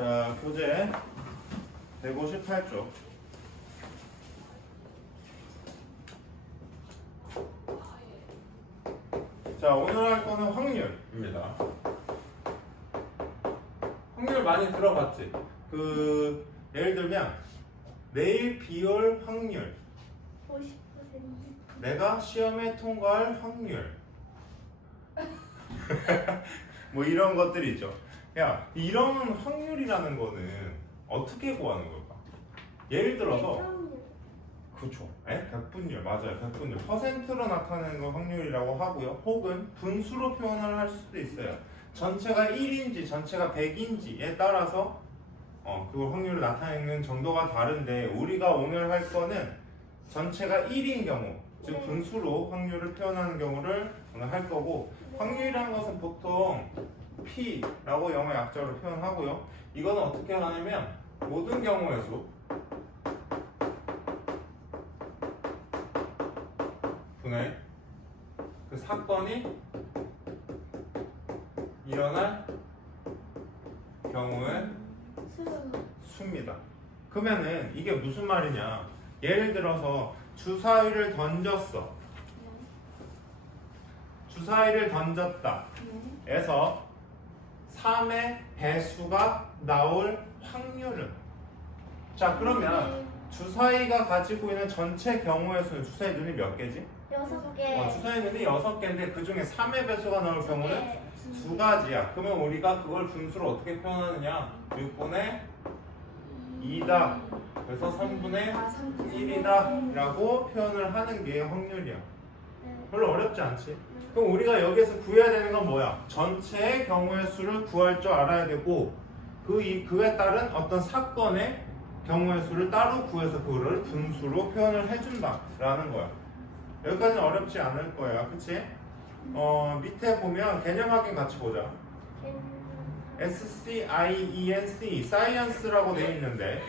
자, 교재 158쪽. 자, 오늘 할 거는 확률입니다. 확률 많이 들어봤지? 예를 들면, 내일 비 올 확률, 50%. 내가 시험에 통과할 확률, 뭐 이런 것들이 있죠. 야, 이런 확률이라는 거는 어떻게 구하는 걸까? 예를 들어서, 그렇죠. 백분율, 맞아요. 백분율. 퍼센트로 나타내는 건 확률이라고 하고요. 혹은 분수로 표현을 할 수도 있어요. 전체가 1인지 전체가 100인지에 따라서 그 확률을 나타내는 정도가 다른데, 우리가 오늘 할 거는 전체가 1인 경우, 즉 네. 분수로 확률을 표현하는 경우를 오늘 할 거고, 확률이라는 것은 보통 P라고 영어 약자로 표현하고요. 이거는 어떻게 하냐면 모든 경우의 수 분의 그 사건이 일어날 경우의 수입니다. 그러면은 이게 무슨 말이냐? 예를 들어서 주사위를 던졌어. 주사위를 던졌다. 에서 3의 배수가 나올 확률은? 자, 그러면 주사위가 가지고 있는 전체 경우의 수는, 주사위 눈이 몇 개지? 6개. 주사위 눈이 6개인데 그 중에 3의 배수가 나올 경우는 2가지야. 그러면 우리가 그걸 분수로 어떻게 표현하느냐? 6분의 2다. 그래서 3분의 1이다 라고 표현을 하는 게 확률이야. 별로 어렵지 않지? 그럼 우리가 여기에서 구해야 되는 건 뭐야? 전체의 경우의 수를 구할 줄 알아야 되고, 그에 따른 어떤 사건의 경우의 수를 따로 구해서 그거를 분수로 표현을 해준다 라는 거야. 여기까지는 어렵지 않을 거야. 그치? 밑에 보면 개념 확인 같이 보자. SCIENC, 사이언스라고 되어 있는데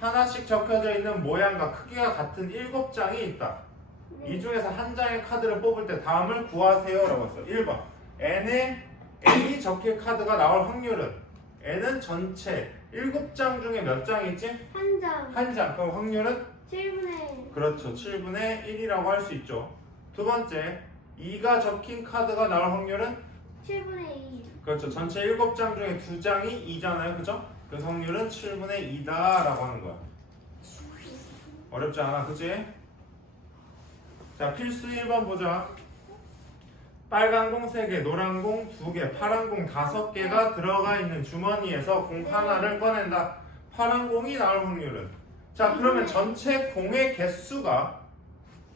하나씩 적혀져 있는 모양과 크기가 같은 7장이 있다. 이 중에서 한 장의 카드를 뽑을 때 다음을 구하세요 라고 했어. 1번, N이 적힐 카드가 나올 확률은? N은 전체 7장 중에 몇 장이 있지? 한 장. 한 장. 그럼 확률은? 7분의 그렇죠. 7분의 1이라고 할 수 있죠. 두 번째, 2가 적힌 카드가 나올 확률은? 7분의 2. 그렇죠. 전체 7장 중에 2장이 2잖아요. 그죠? 그래서 확률은 7분의 2다 라고 하는 거야. 어렵지 않아. 그치? 자, 필수 1번 보자. 빨간 공 3개, 노란 공 2개, 파란 공 5개가 들어가 있는 주머니에서 공 하나를 꺼낸다. 파란 공이 나올 확률은? 자, 그러면 전체 공의 개수가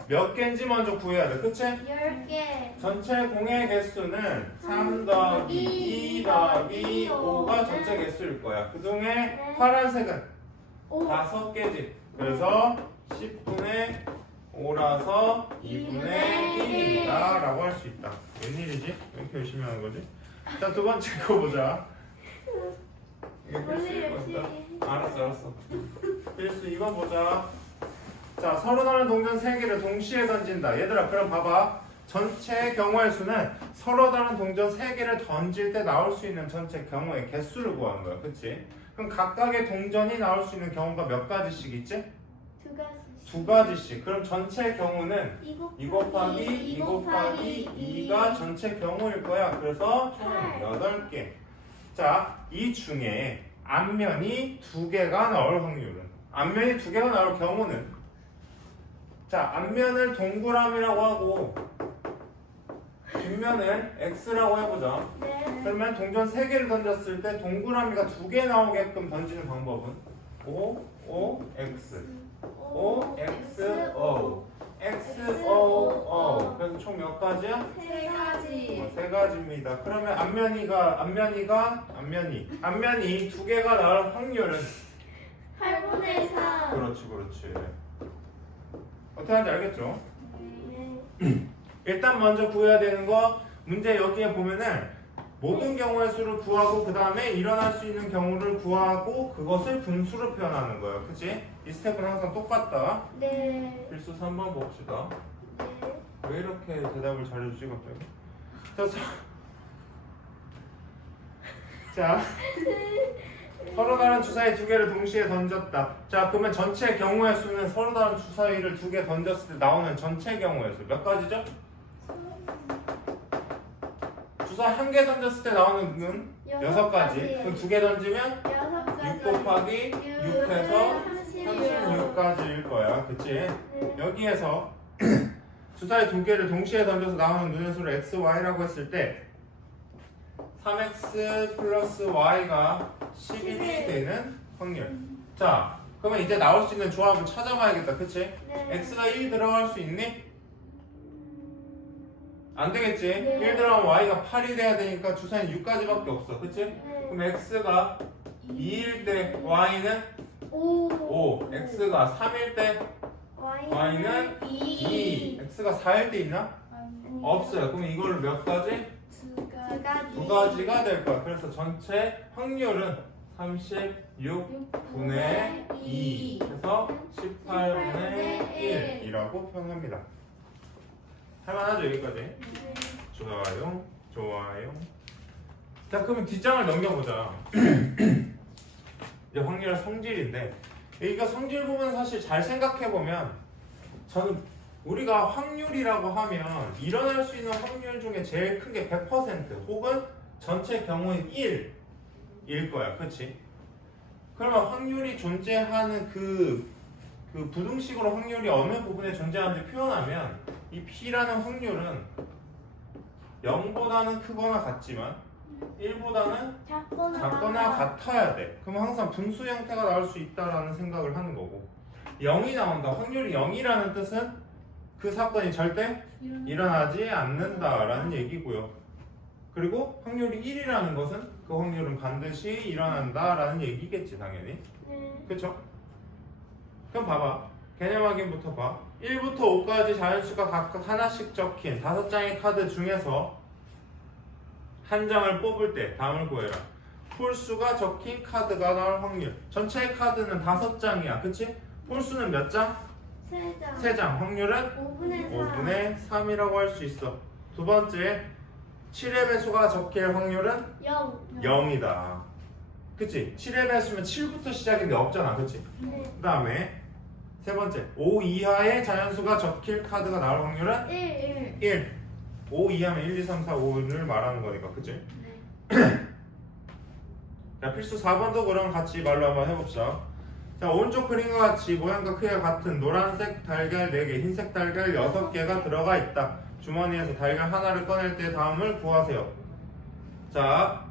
몇 개인지 먼저 구해야 돼. 그치? 10개. 전체 공의 개수는 3 더하기 2 더하기 5가 전체 개수일 거야. 그 중에 파란색은 5개지. 그래서 10분의 5라서 2분의 1입니다 라고 할 수 있다. 웬일이지? 왜 이렇게 열심히 하는 거지? 자, 두 번째 거 보자. 이게 필수 1번이다. 알았어. 필수 2번 보자. 자, 서로 다른 동전 3개를 동시에 던진다. 얘들아, 그럼 봐봐. 전체 경우의 수는 서로 다른 동전 3개를 던질 때 나올 수 있는 전체 경우의 개수를 구하는 거야. 그치? 그럼 각각의 동전이 나올 수 있는 경우가 몇 가지씩 있지? 2가지씩. 그럼 전체 경우는 2 곱하기 2 곱하기 2가 전체 경우일 거야. 그래서 총 8개. 자, 이 중에 앞면이 2개가 나올 확률은? 앞면이 2개가 나올 경우는? 자, 앞면을 동그라미라고 하고 뒷면을 X라고 해보자. 그러면 동전 3개를 던졌을 때 동그라미가 2개 나오게끔 던지는 방법은? O, X. O, X, O. X, O, O. 그래서 총 몇 가지야? 3가지. 3가지입니다. 그러면 앞면이 2개가 나올 확률은? 8분의 4. 그렇지. 어떻게 하는지 알겠죠? 네. 일단 먼저 구해야 되는 거, 문제 여기에 보면은 모든 경우의 수를 구하고 그 다음에 일어날 수 있는 경우를 구하고 그것을 분수로 표현하는 거예요. 그치? 이 스텝은 항상 똑같다. 네. 필수 3번 봅시다. 네. 왜 이렇게 대답을 잘해주지 갑자기? 자, 서로 다른 주사위 두 개를 동시에 던졌다. 자, 그러면 전체 경우의 수는 서로 다른 주사위를 두 개 던졌을 때 나오는 전체 경우의 수 몇 가지죠? 주사위 한 개 던졌을 때 나오는 는 6가지. 그럼 두 개 던지면 6 곱하기 6해서 36가지일 거야. 그치? 여기에서 주사위 두 개를 동시에 던져서 나오는 눈의 수를 x, y라고 했을 때 3x 플러스 y가 11이 되는 확률. 자, 그러면 이제 나올 수 있는 조합을 찾아봐야겠다. 그치? x가 1 들어갈 수 있니? 안 되겠지? 1 들어가면 y가 8이 돼야 되니까 주사위는 6가지밖에 없어. 그치? 그럼 x가 2일 때 y는 5, x가 3일 때 y는 2, x가 4일 때 있나? 없어요. 그럼 이걸로 몇 가지? 두 가지가 될 거야. 그래서 전체 확률은 36분의 2 해서 18분의 1이라고 표현합니다. 할만하죠 여기까지? 좋아요, 좋아요. 자, 그러면 뒷장을 넘겨보자. 이제 확률의 성질인데, 여기가 성질 부분 사실 잘 생각해보면 저는 우리가 확률이라고 하면 일어날 수 있는 확률 중에 제일 큰 게 100% 혹은 전체 경우는 1일 거야. 그치? 그러면 확률이 존재하는 그 부등식으로 확률이 어느 부분에 존재하는지 표현하면 이 P라는 확률은 0보다는 크거나 같지만 1보다는 작거나 같아야 돼. 그럼 항상 분수 형태가 나올 수 있다라는 생각을 하는 거고, 0이 나온다. 확률이 0이라는 뜻은 그 사건이 절대 일어나지 않는다라는 얘기고요. 그리고 확률이 1이라는 것은 그 확률은 반드시 일어난다라는 얘기겠지 당연히. 그쵸? 그럼 봐봐. 개념 확인부터 봐. 1부터 5까지 자연수가 각각 하나씩 적힌 5장의 카드 중에서 한 장을 뽑을 때 다음을 구해라. 홀수가 적힌 카드가 나올 확률. 전체 카드는 5장이야. 그치? 홀수는 몇 장? 3장. 확률은 5분의 3이라고 할 수 있어. 두 번째, 7의 배수가 적힐 확률은 0이다. 그치? 7의 배수면 7부터 시작인데 없잖아. 그치? 그 다음에 세 번째, 5 이하의 자연수가 적힐 카드가 나올 확률은 1. 5 이하면 1, 2, 3, 4, 5를 말하는 거니까. 그치? 자, 필수 4번도 그럼 같이 말로 한번 해봅시다. 자, 오른쪽 그림과 같이 모양과 크기가 같은 노란색 달걀 4개, 흰색 달걀 6개가 들어가 있다. 주머니에서 달걀 하나를 꺼낼 때 다음을 구하세요. 자,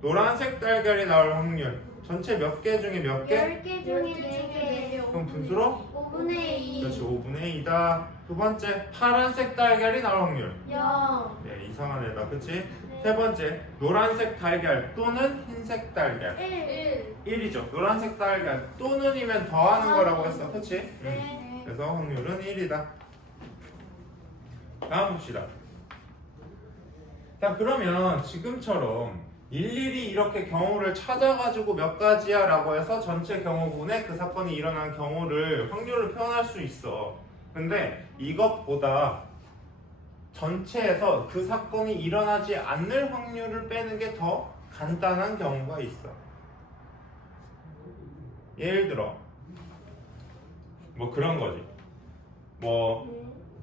노란색 달걀이 나올 확률. 전체 몇 개 중에 몇 개? 10개 중에 4개. 그럼 분수로? 5분의 2. 그렇지, 5분의 2다. 두 번째, 파란색 달걀이 나올 확률. 0. 네, 이상한 애다. 그치? 세 번째, 노란색 달걀 또는 흰색 달걀. 1이죠. 노란색 달걀 또는이면 더하는 거라고 했어. 그치? 네. 그래서 확률은 1이다. 다음 봅시다. 자, 그러면 지금처럼 일일이 이렇게 경우를 찾아가지고 몇 가지야 라고 해서 전체 경우분에 그 사건이 일어난 경우를 확률을 표현할 수 있어. 근데 이것보다 전체에서 그 사건이 일어나지 않을 확률을 빼는 게 더 간단한 경우가 있어. 예를 들어 뭐 그런 거지. 뭐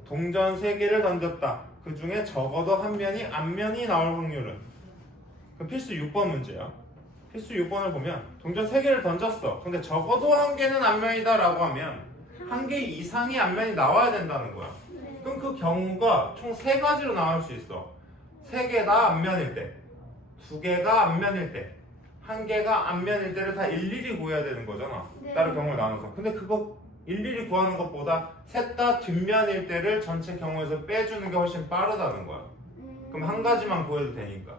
동전 3개를 던졌다. 그 중에 적어도 한 면이 앞면이 나올 확률은, 그 필수 6번 문제야. 필수 6번을 보면 동전 3개를 던졌어. 근데 적어도 한 개는 앞면이다 라고 하면 한 개 이상이 앞면이 나와야 된다는 거야. 그럼 그 경우가 총 3가지로 나올 수 있어. 3개 다 앞면일 때, 2개가 앞면일 때, 1개가 앞면일 때를 다 일일이 구해야 되는 거잖아. 다른 경우를 나눠서. 근데 그거 일일이 구하는 것보다 셋 다 뒷면일 때를 전체 경우에서 빼주는 게 훨씬 빠르다는 거야. 그럼 한 가지만 구해도 되니까.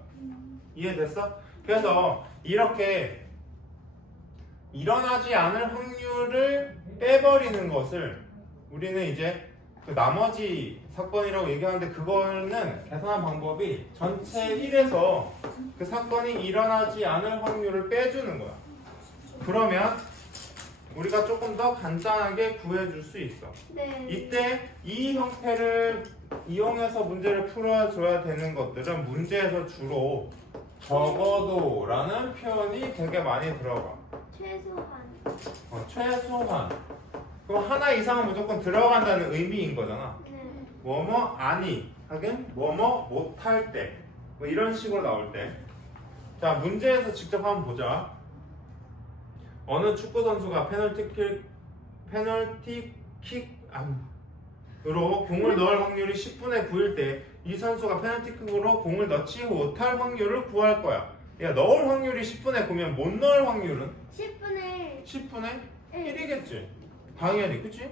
이해됐어? 그래서 이렇게 일어나지 않을 확률을 빼버리는 것을 우리는 이제 그 나머지 사건이라고 얘기하는데, 그거는 계산한 방법이 전체 1에서 그 사건이 일어나지 않을 확률을 빼주는 거야. 그러면 우리가 조금 더 간단하게 구해줄 수 있어. 이때 이 형태를 이용해서 문제를 풀어줘야 되는 것들은 문제에서 주로 적어도라는 표현이 되게 많이 들어가. 최소한. 최소한. 그럼 하나 이상은 무조건 들어간다는 의미인 거잖아. 네. 뭐뭐 아니 하긴 뭐뭐 못할 때. 뭐 이런 식으로 나올 때. 자, 문제에서 직접 한번 보자. 어느 축구 선수가 페널티킥으로 공을 넣을 확률이 10분의 9일 때 이 선수가 페널티킥으로 공을 넣지 못할 확률을 구할 거야. 야, 넣을 확률이 10분의 9면 못 넣을 확률은 10분의 10분의 1. 1이겠지. 당연히, 그치?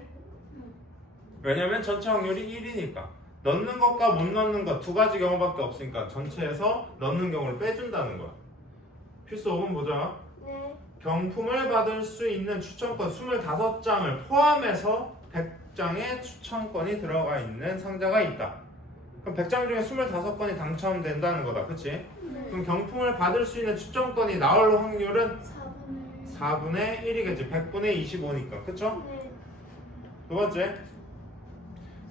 왜냐면 전체 확률이 1이니까. 넣는 것과 못 넣는 것 두 가지 경우밖에 없으니까 전체에서 넣는 경우를 빼준다는 거야. 필수 5분 보자. 네. 경품을 받을 수 있는 추천권 25장을 포함해서 100장의 추천권이 들어가 있는 상자가 있다. 그럼 100장 중에 25건이 당첨된다는 거다. 그치? 네. 그럼 경품을 받을 수 있는 추천권이 나올 확률은 4분의 4분의 1이겠지. 100분의 25니까. 그쵸? 네. 두 번째.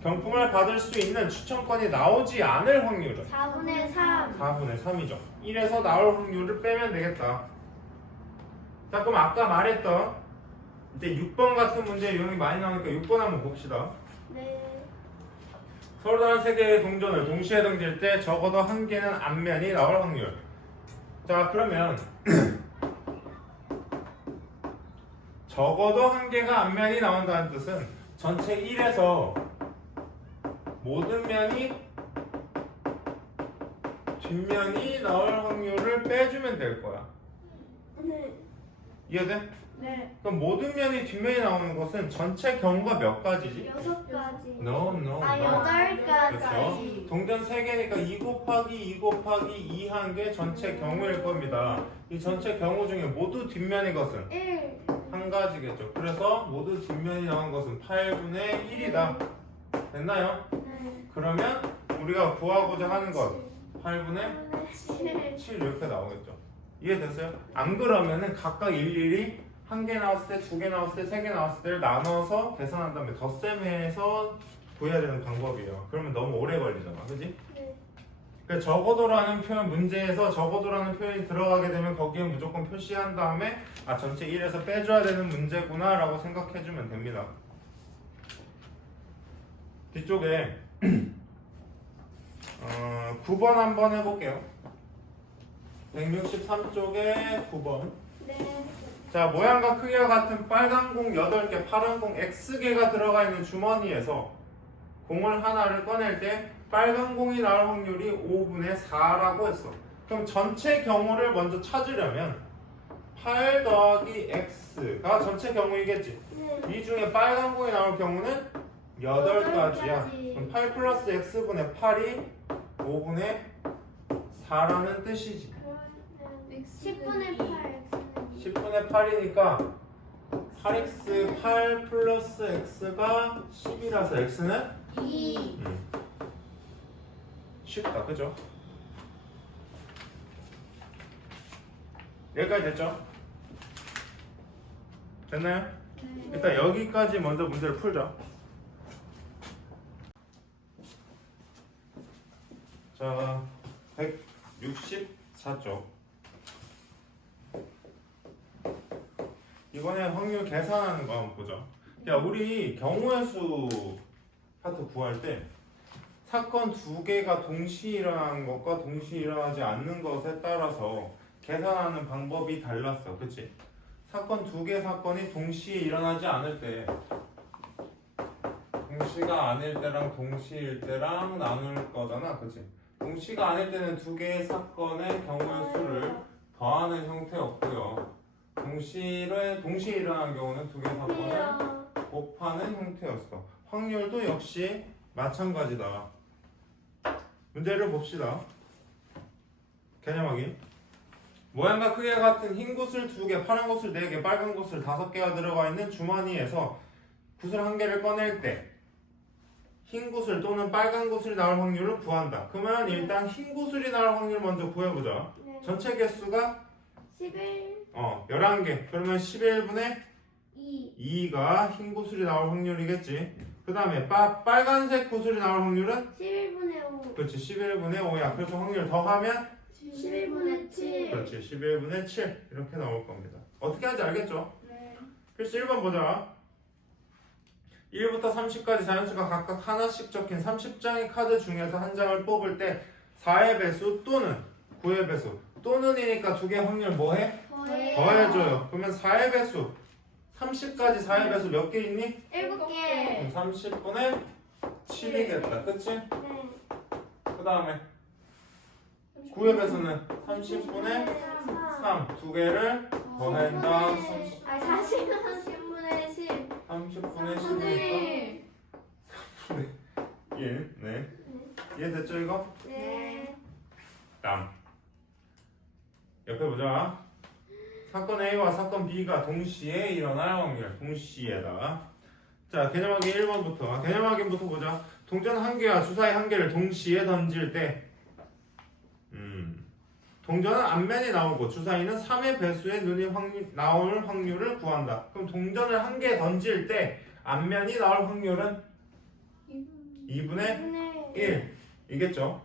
경품을 받을 수 있는 추천권이 나오지 않을 확률은 4분의 3. 4분의 3이죠. 1에서 나올 확률을 빼면 되겠다. 자, 그럼 아까 말했던 이제 6번 같은 문제 유형이 많이 나오니까 6번 한번 봅시다. 네. 서로 다른 세 개의 동전을 동시에 던질 때 적어도 한 개는 앞면이 나올 확률. 자, 그러면 적어도 한 개가 앞면이 나온다는 뜻은 전체 1에서 모든 면이 뒷면이 나올 확률을 빼주면 될 거야. 네. 이해돼? 네. 그럼 모든 면이 뒷면이 나오는 것은 전체 경우가 몇 가지지? 6가지. No, no, 아, no. 8가지. 그렇죠. 동전 3개니까 2 곱하기 2 곱하기 2 한 게 전체 경우일 겁니다. 이 전체 경우 중에 모두 뒷면의 것은 1. 한 가지겠죠. 그래서 모두 뒷면이 나온 것은 8분의 1이다. 됐나요? 네. 그러면 우리가 구하고자 하는 것 8분의 7. 7 이렇게 나오겠죠. 이해됐어요? 안 그러면은 각각 일일이 한 개 나왔을 때, 두 개 나왔을 때, 세 개 나왔을 때를 나눠서 계산한 다음에 덧셈해서 구해야 되는 방법이에요. 그러면 너무 오래 걸리잖아. 그지? 네. 그러니까 적어도라는 표현 문제에서 적어도라는 표현이 들어가게 되면 거기에 무조건 표시한 다음에 아 전체 1에서 빼줘야 되는 문제구나 라고 생각해주면 됩니다. 뒤쪽에 9번 한번 해볼게요. 163쪽에 9번. 네. 자, 모양과 크기가 같은 빨간 공 8개, 파란 공 X개가 들어가 있는 주머니에서 공을 하나를 꺼낼 때 빨간 공이 나올 확률이 5분의 4라고 했어. 그럼 전체 경우를 먼저 찾으려면 8 더하기 X가 전체 경우이겠지. 네. 이 중에 빨간 공이 나올 경우는 8가지야. 그럼 8 플러스 X분의 8이 5분의 4라는 뜻이지. 10분의 8. 10분의 8이니까 8x 8 플러스 x가 10이라서 x는 2. 쉽다. 그죠? 여기까지 됐죠? 됐나요? 네. 일단 여기까지 먼저 문제를 풀자. 자, 164쪽. 이번에 확률 계산하는 거 한번 보자. 야, 우리 경우의 수 파트 구할 때 사건 2개가 동시에 일어나는 것과 동시에 일어나지 않는 것에 따라서 계산하는 방법이 달랐어. 그치? 사건 2개 사건이 동시에 일어나지 않을 때 동시가 아닐 때랑 동시일 때랑 나눌 거잖아. 그치? 동시가 아닐 때는 2개의 사건의 경우의 수를 더하는 형태였고요. 동시에 일어난 경우는 2개 사건을 곱하는 형태였어. 확률도 역시 마찬가지다. 문제를 봅시다. 개념 확인. 모양과 크기가 같은 흰 구슬 2개, 파란 구슬 4개, 빨간 구슬 5개가 들어가 있는 주머니에서 구슬 1개를 꺼낼 때 흰 구슬 또는 빨간 구슬이 나올 확률을 구한다. 그러면 일단 흰 구슬이 나올 확률 먼저 구해보자. 네. 전체 개수가 11. 11개. 그러면 11분의 2. 2가 흰 구슬이 나올 확률이겠지. 그 다음에 빨간색 구슬이 나올 확률은 11분의 5. 그렇지 11분의 5야. 그래서 확률 더하면 11분의 7. 그렇지. 11분의 7 이렇게 나올 겁니다. 어떻게 하는지 알겠죠? 네. 필수 1번 보자. 1부터 30까지 자연수가 각각 하나씩 적힌 30장의 카드 중에서 한 장을 뽑을 때 4의 배수 또는 9의 배수 또는이니까 두 개 확률 뭐해? 더해줘요. 그러면 4의 배수 30까지 4의 배수 몇 개 있니? 7개. 30분의 7이겠다. 그치? 네. 그 다음에 9의 배수는 30분의 3 두 개를 더한다. 40분의 10. 30분의 10이니까 3분의 1. 네. 이해됐죠 이거? 네. 다음 옆에 보자. 사건 A와 사건 B가 동시에 일어날 확률. 동시에다. 자, 개념 확인 1번부터. 개념 확인부터 보자. 동전 한 개와 주사위 한 개를 동시에 던질 때 동전은 앞면이 나오고 주사위는 3의 배수의 눈이 나올 확률을 구한다. 그럼 동전을 한 개 던질 때 앞면이 나올 확률은 2분의 1 이겠죠?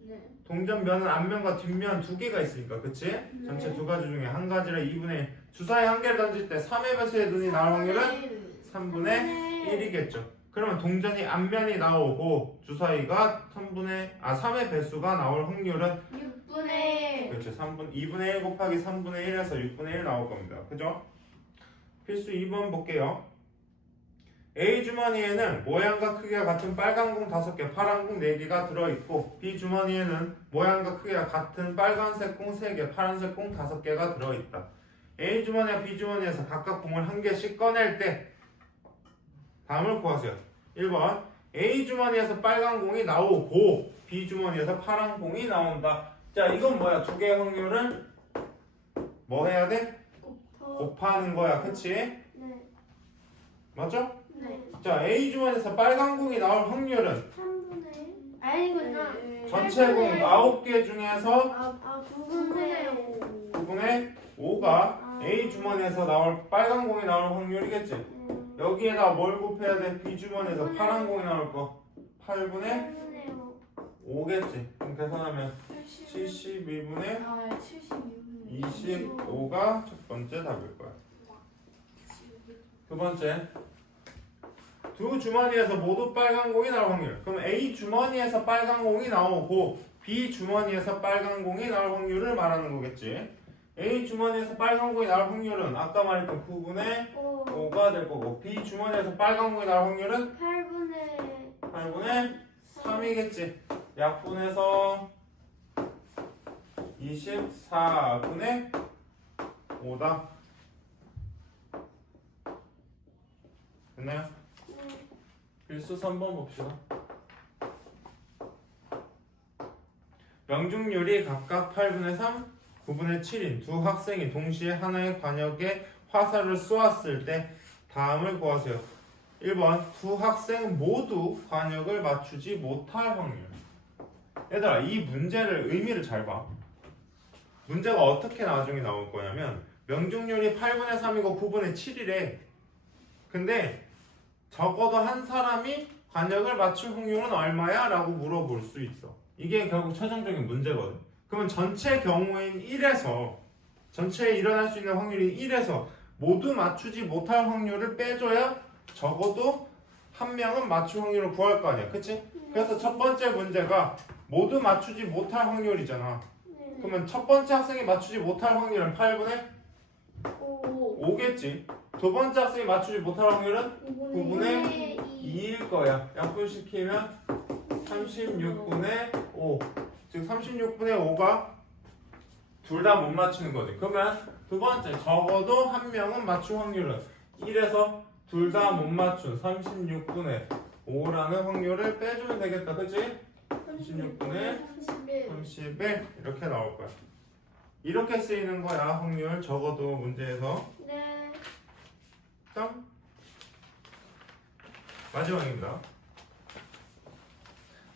네. 동전 면은 앞면과 뒷면 두 개가 있으니까 그치? 전체 두 가지 중에 한 가지를 2분의 1 주사위 한 개를 던질 때 3의 배수의 눈이 나올 확률은 3분의 1이겠죠. 그러면 동전이 앞면이 나오고 주사위가 3의 배수가 나올 확률은 6분의 1. 그렇죠. 2분의 1 곱하기 3분의 1에서 6분의 1 나올 겁니다. 그죠? 필수 2번 볼게요. A 주머니에는 모양과 크기가 같은 빨간 공 5개, 파란 공 4개가 들어있고 B 주머니에는 모양과 크기가 같은 빨간색 공 3개, 파란색 공 5개가 들어있다. A 주머니와 B 주머니에서 각각 공을 한 개씩 꺼낼 때 다음을 구하세요. 1번 A 주머니에서 빨간 공이 나오고 B 주머니에서 파란 공이 나온다. 자, 이건 뭐야? 두 개의 확률을 뭐 해야 돼? 곱하는 거야. 그치? 네. 맞죠? 네. 자, A 주머니에서 빨간 공이 나올 확률은 3분의 1. 아니구나. 전체 공 9개 중에서 9분의 9분의 5가 A 주머니에서 나올 빨간 공이 나올 확률이겠지? 5. 여기에다 뭘 곱해야 돼? B 주머니에서 파란 공이 나올 거 8분의 5겠지? 그럼 계산하면 72분의 25가 첫 번째 답일 거야. 두 번째, 두 주머니에서 모두 빨간 공이 나올 확률. 그럼 A 주머니에서 빨간 공이 나오고 B 주머니에서 빨간 공이 나올 확률을 말하는 거겠지. A 주머니에서 빨간 공이 나올 확률은 아까 말했던 9분의 5가 될 거고 B 주머니에서 빨간 공이 나올 확률은 8분의 3이겠지. 약분해서 24분의 5다. 됐나요? 필수 3번 봅시다. 명중률이 각각 8분의 3, 9분의 7인 두 학생이 동시에 하나의 관역에 화살을 쏘았을 때 다음을 구하세요. 1번 두 학생 모두 관역을 맞추지 못할 확률. 얘들아, 이 문제를 의미를 잘 봐. 문제가 어떻게 나중에 나올 거냐면 명중률이 8분의 3이고 9분의 7이래. 근데 적어도 한 사람이 관역을 맞출 확률은 얼마야? 라고 물어볼 수 있어. 이게 결국 최종적인 문제거든. 그러면 전체 경우인 1에서 전체에 일어날 수 있는 확률이 1에서 모두 맞추지 못할 확률을 빼줘야 적어도 한 명은 맞출 확률을 구할 거 아니야. 그치? 그래서 첫 번째 문제가 모두 맞추지 못할 확률이잖아. 그러면 첫 번째 학생이 맞추지 못할 확률은 8분의 5겠지. 두 번째 학생이 맞추지 못할 확률은 9분의 2일 거야. 약분시키면 36분의 5. 즉 36분의 5가 둘 다 못 맞추는 거지. 그러면 두 번째 적어도 한 명은 맞출 확률은 1에서 둘 다 못 맞춘 36분의 5라는 확률을 빼주면 되겠다. 그치? 36분의 31 이렇게 나올 거야. 이렇게 쓰이는 거야. 확률 적어도 문제에서. 네. 다음 마지막입니다.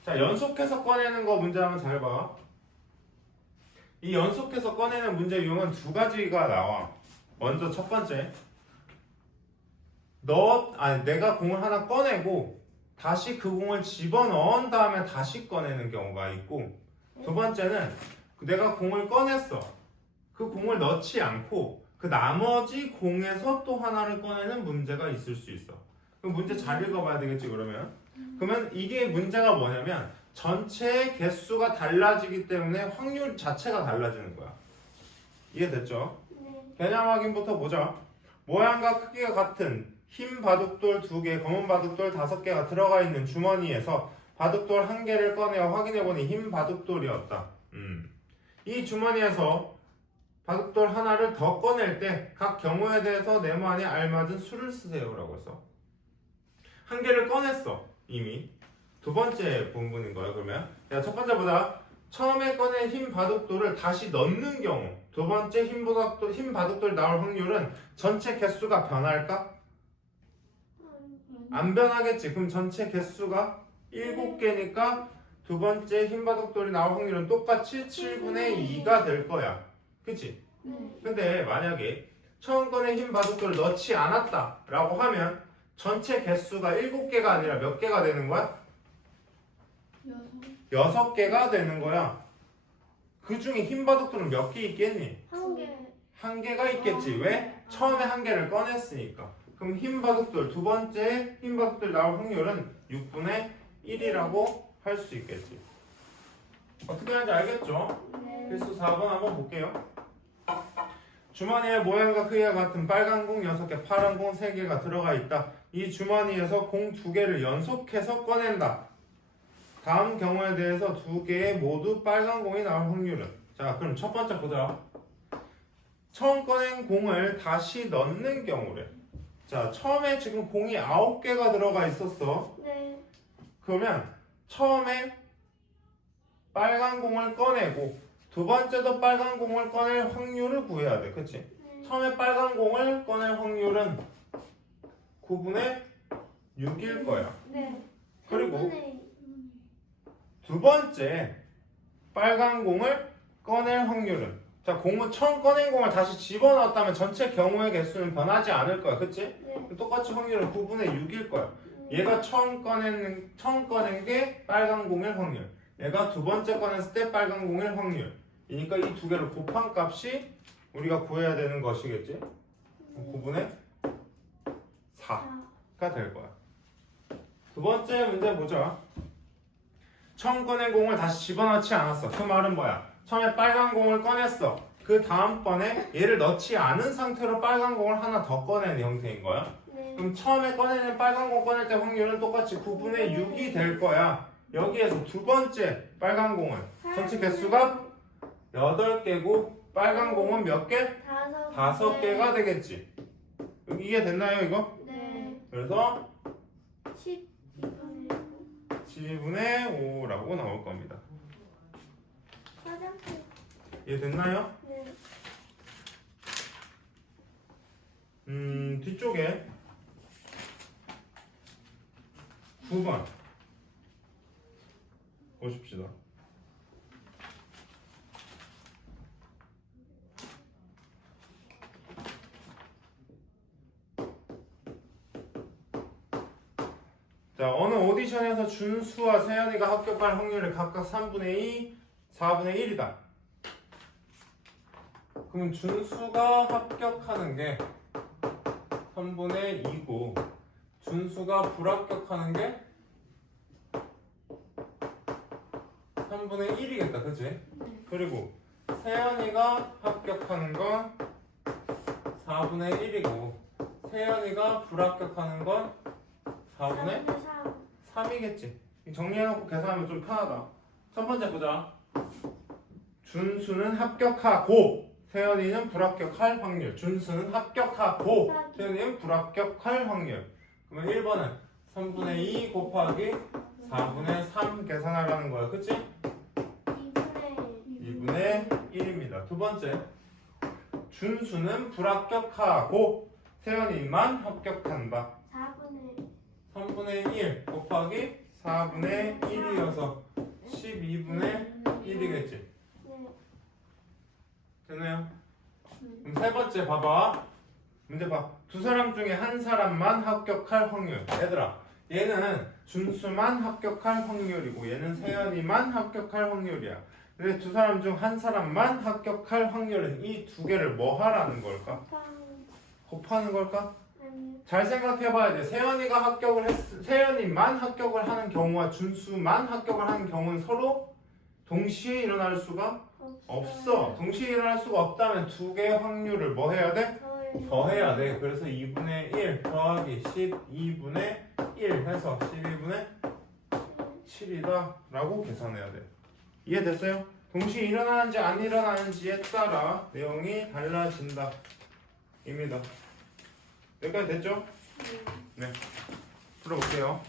자, 연속해서 꺼내는 거 문제 한번 잘 봐. 이 연속해서 꺼내는 문제 유형은 두 가지가 나와. 먼저 첫 번째, 내가 공을 하나 꺼내고 다시 그 공을 집어넣은 다음에 다시 꺼내는 경우가 있고, 두 번째는 내가 공을 꺼냈어. 그 공을 넣지 않고 그 나머지 공에서 또 하나를 꺼내는 문제가 있을 수 있어. 그럼 문제 잘 읽어봐야 되겠지 그러면. 그러면 이게 문제가 뭐냐면 전체 개수가 달라지기 때문에 확률 자체가 달라지는 거야. 이해됐죠? 네. 개념 확인부터 보자. 모양과 크기가 같은 흰 바둑돌 2개, 검은 바둑돌 5개가 들어가 있는 주머니에서 바둑돌 1개를 꺼내어 확인해보니 흰 바둑돌이었다. 이 주머니에서 바둑돌 하나를 더 꺼낼 때 각 경우에 대해서 네모안에 알맞은 수를 쓰세요라고 했어. 1개를 꺼냈어 이미. 두 번째 부분인 거야 그러면. 야, 첫 번째 보자. 처음에 꺼낸 흰 바둑돌을 다시 넣는 경우 두 번째 흰 바둑돌 나올 확률은 전체 개수가 변할까? 안 변하겠지. 그럼 전체 개수가 7개니까 두 번째 흰 바둑돌이 나올 확률은 똑같이 7분의 2가 될 거야. 그치? 근데 만약에 처음 꺼낸 흰 바둑돌을 넣지 않았다 라고 하면 전체 개수가 7개가 아니라 몇 개가 되는 거야? 6개가 되는 거야. 그 중에 흰 바둑돌은 몇 개 있겠니? 한 개가 있겠지. 왜? 처음에 1개를 꺼냈으니까. 그럼 흰 바둑돌 두 번째 흰 바둑돌 나올 확률은 6분의 1이라고 할 수 있겠지. 어떻게 하는지 알겠죠? 필수 4번 한번 볼게요. 주머니에 모양과 크기가 같은 빨간 공 6개, 파란 공 3개가 들어가 있다. 이 주머니에서 공 2개를 연속해서 꺼낸다. 다음 경우에 대해서 2개의 모두 빨간 공이 나올 확률은? 자, 그럼 첫 번째 보자. 처음 꺼낸 공을 다시 넣는 경우래. 자, 처음에 지금 공이 9개가 들어가 있었어. 네. 그러면 처음에 빨간 공을 꺼내고 두 번째도 빨간 공을 꺼낼 확률을 구해야 돼. 그치? 처음에 빨간 공을 꺼낼 확률은 9분의 6일 거야. 네. 그리고 두 번째 빨간 공을 꺼낼 확률은, 자, 공은 처음 꺼낸 공을 다시 집어넣었다면 전체 경우의 개수는 변하지 않을 거야. 그치? 네. 똑같이 확률은 9분의 6일 거야. 얘가 처음 꺼낸 게 빨간 공일 확률. 얘가 두 번째 꺼냈을 때 빨간 공일 확률. 이니까 이 두 개를 곱한 값이 우리가 구해야 되는 것이겠지? 9분의 4가 될 거야. 두 번째 문제 보자. 처음 꺼낸 공을 다시 집어넣지 않았어. 그 말은 뭐야? 처음에 빨간 공을 꺼냈어. 그 다음번에 얘를 넣지 않은 상태로 빨간 공을 하나 더 꺼내는 형태인 거야. 그럼 처음에 꺼내는 빨간 공 꺼낼 때 확률은 똑같이 9분의 6이 될 거야. 여기에서 두 번째 빨간 공은 전체 개수가 8개고 빨간 공은 몇 개? 5개가 되겠지. 여기 이해됐나요 이거? 네. 그래서 12분의 12분의 5라고 나올 겁니다. 화장실. 이해됐나요? 네. 뒤쪽에 9번 보십시다. 자, 어느 오디션에서 준수와 세연이가 합격할 확률이 각각 3분의 2, 4분의 1이다. 그럼 준수가 합격하는 게 3분의 2고 준수가 불합격하는 게 3분의 1이겠다. 그치? 그리고 세연이가 합격하는 건 4분의 1이고 세연이가 불합격하는 건 4분의 3이겠지. 정리해놓고 계산하면 좀 편하다. 첫 번째 보자. 준수는 합격하고 세연이는 불합격할 확률. 준수는 합격하고 세연이는 불합격할 확률. 그러면 1번은 3분의 2 곱하기 4분의 3 계산하라는 거야. 그치? 2분의 1입니다. 두 번째. 준수는 불합격하고 세연이만 합격한다. 3분의 1 곱하기 4분의 1이어서 12분의 1이겠지. 되나요? 그럼 세 번째 봐봐. 문제 봐. 두 사람 중에 한 사람만 합격할 확률. 얘들아, 얘는 준수만 합격할 확률이고 얘는 세연이만 합격할 확률이야. 근데 두 사람 중 한 사람만 합격할 확률은 이 두 개를 뭐 하라는 걸까? 곱하는 걸까? 아니요. 잘 생각해 봐야 돼. 세연이만 합격을 하는 경우와 준수만 합격을 하는 경우는 서로 동시에 일어날 수가 없어. 동시에 일어날 수가 없다면 두 개의 확률을 뭐 해야 돼? 더해야 돼. 그래서 2분의 1 더하기 12분의 1 해서 12분의 7이다 라고 계산해야 돼. 이해됐어요? 동시에 일어나는지 안 일어나는지에 따라 내용이 달라진다 입니다. 여기까지 됐죠? 네. 풀어볼게요.